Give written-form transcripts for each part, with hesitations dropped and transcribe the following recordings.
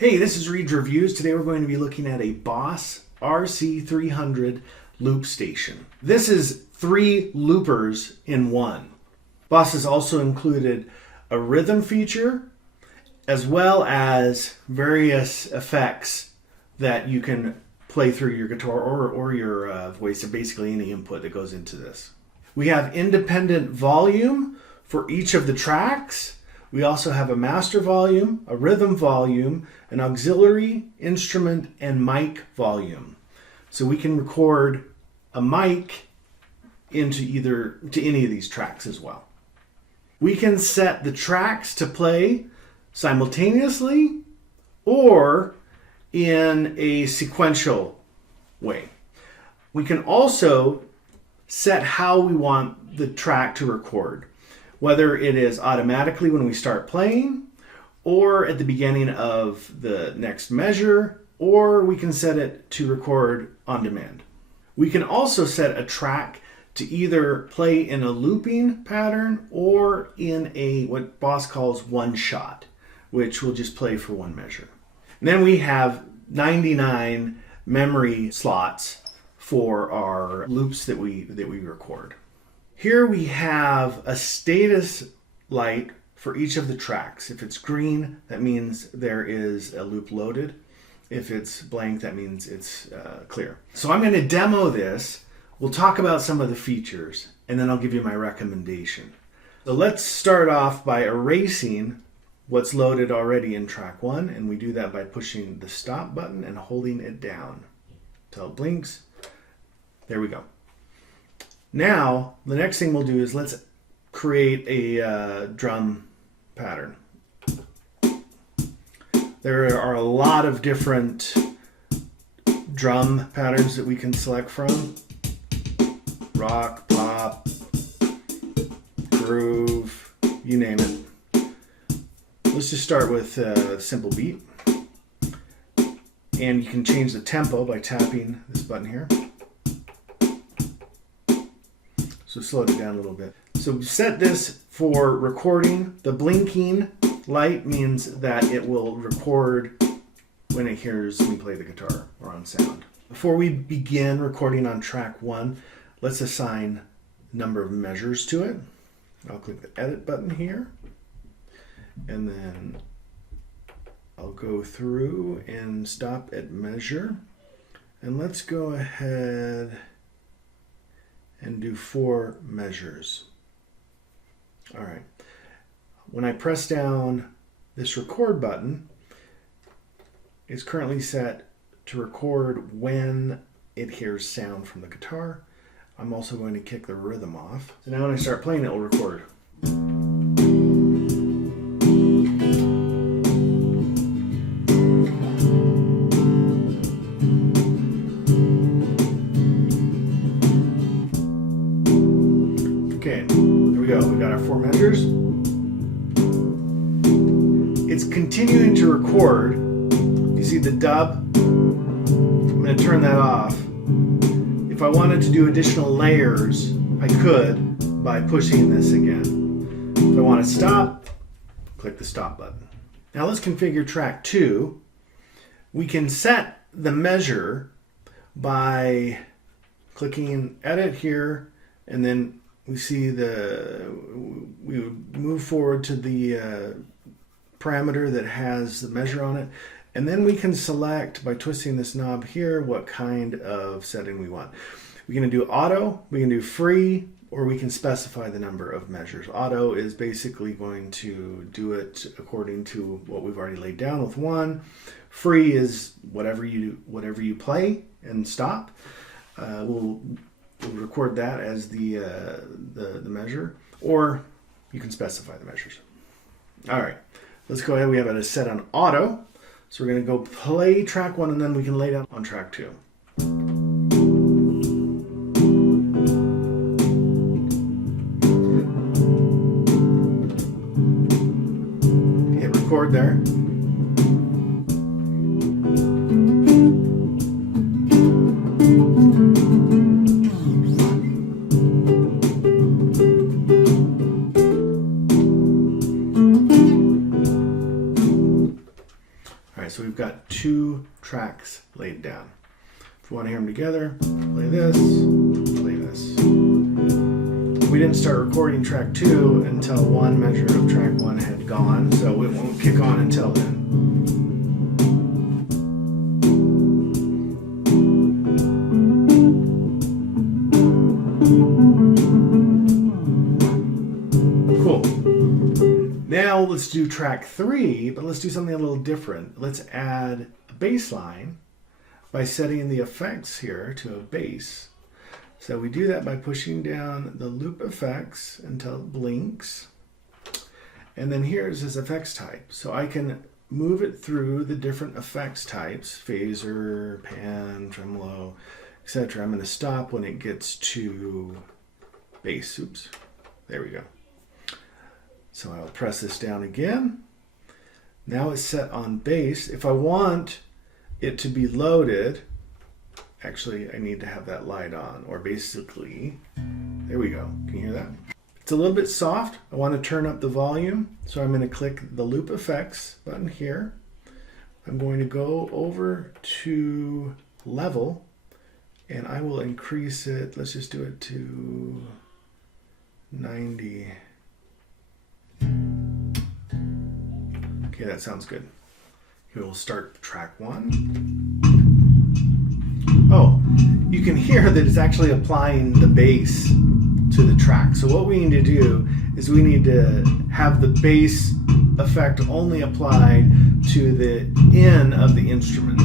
Hey, this is Reid's Reviews. Today we're going to be looking at a Boss RC300 loop station. This is 3 loopers in one. Boss has also included a rhythm feature as well as various effects that you can play through your guitar or your voice, or basically any input that goes into this. We have independent volume for each of the tracks. We also have a master volume, a rhythm volume, an auxiliary instrument, and mic volume. So we can record a mic into any of these tracks as well. We can set the tracks to play simultaneously or in a sequential way. We can also set how we want the track to record, whether it is automatically when we start playing, or at the beginning of the next measure, or we can set it to record on demand. We can also set a track to either play in a looping pattern or in a what Boss calls one shot, which will just play for one measure. And then we have 99 memory slots for our loops that we record. Here we have a status light for each of the tracks. If it's green, that means there is a loop loaded. If it's blank, that means it's clear. So I'm going to demo this. We'll talk about some of the features, and then I'll give you my recommendation. So let's start off by erasing what's loaded already in track 1, and we do that by pushing the stop button and holding it down until it blinks. There we go. Now, the next thing we'll do is let's create a drum pattern. There are a lot of different drum patterns that we can select from. Rock, pop, groove, you name it. Let's just start with a simple beat. And you can change the tempo by tapping this button here. So slow it down a little bit. So we set this for recording. The blinking light means that it will record when it hears me play the guitar or on sound. Before we begin recording on track 1, let's assign a number of measures to it. I'll click the edit button here, and then I'll go through and stop at measure. And let's go ahead and do 4 measures. All right. When I press down this record button, it's currently set to record when it hears sound from the guitar. I'm also going to kick the rhythm off. So now when I start playing, it will record. Okay, here we go. We got our 4 measures. It's continuing to record. You see the dub? I'm going to turn that off. If I wanted to do additional layers, I could by pushing this again. If I want to stop, click the stop button. Now let's configure track 2. We can set the measure by clicking edit here, and then we see we would move forward to the parameter that has the measure on it. And then we can select, by twisting this knob here, what kind of setting we want. We can do auto, we can do free, or we can specify the number of measures. Auto is basically going to do it according to what we've already laid down with 1. Free is whatever you play and stop. We'll record that as the measure, or you can specify the measures. All right, let's go ahead. We have it set on auto. So we're going to go play track 1, and then we can lay down on track 2. Hit record there. All right, so we've got 2 tracks laid down. If you want to hear them together, play this, play this. We didn't start recording track 2 until one measure of track 1 had gone, so it won't kick on until then. Cool. Now let's do track 3, but let's do something a little different. Let's add a bass line by setting the effects here to a bass. So we do that by pushing down the loop effects until it blinks. And then here's this effects type. So I can move it through the different effects types, phaser, pan, tremolo, etc. I'm going to stop when it gets to bass. Oops, there we go. So I'll press this down again. Now it's set on bass. If I want it to be loaded, actually I need to have that light on, or basically, there we go. Can you hear that? It's a little bit soft. I want to turn up the volume, so I'm going to click the loop effects button here. I'm going to go over to level, and I will increase it. Let's just do it to 90. Okay, that sounds good. Here we'll start track 1. Oh, you can hear that it's actually applying the bass to the track. So what we need to do is we need to have the bass effect only applied to the in of the instrument.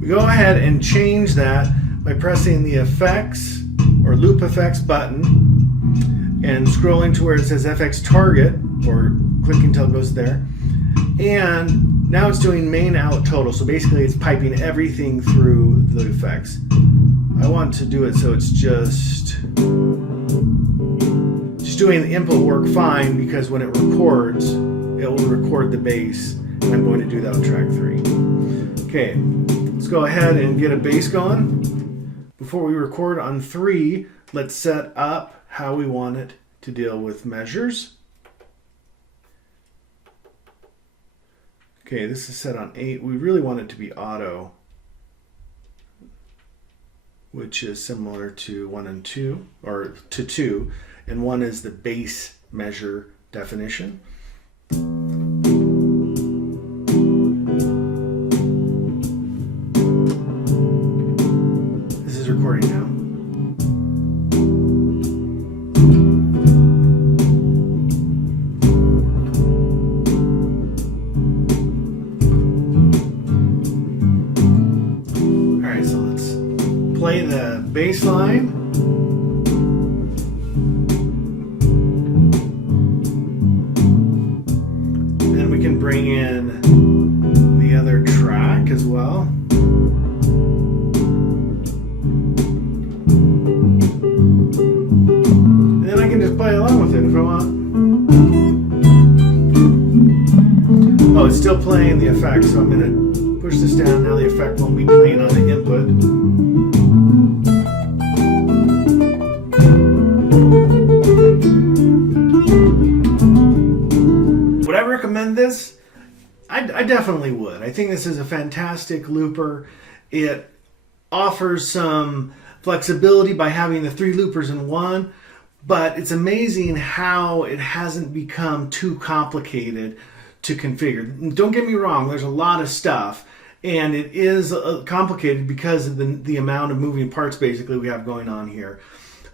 We go ahead and change that by pressing the effects or loop effects button and scrolling to where it says FX target, or clicking until it goes there. And now it's doing main out total. So basically it's piping everything through the effects. I want to do it so it's just doing the input work fine, because when it records, it will record the bass. And I'm going to do that on track 3. Okay, let's go ahead and get a bass going. Before we record on 3, let's set up how we want it to deal with measures. Okay, this is set on 8. We really want it to be auto, which is similar to 1 and 2, or to 2, and 1 is the bass measure definition. This is recording now. Play the bass line. Then we can bring in the other track as well. And then I can just play along with it if I want. Oh, it's still playing the effect, so I'm going to push this down. Now the effect won't be playing on the input. Would I recommend this? I definitely would. I think this is a fantastic looper. It offers some flexibility by having the 3 loopers in one, but it's amazing how it hasn't become too complicated to configure. Don't get me wrong, there's a lot of stuff, and it is complicated because of the amount of moving parts basically we have going on here.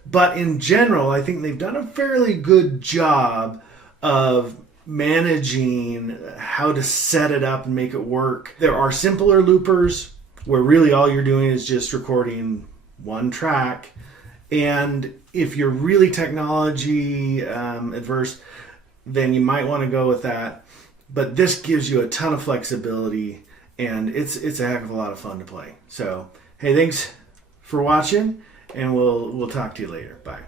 But in general, I think they've done a fairly good job of managing how to set it up and make it work. There are simpler loopers where really all you're doing is just recording one track. And if you're really technology adverse, then you might want to go with that. But this gives you a ton of flexibility, and it's a heck of a lot of fun to play. So, hey, thanks for watching, and we'll talk to you later. Bye.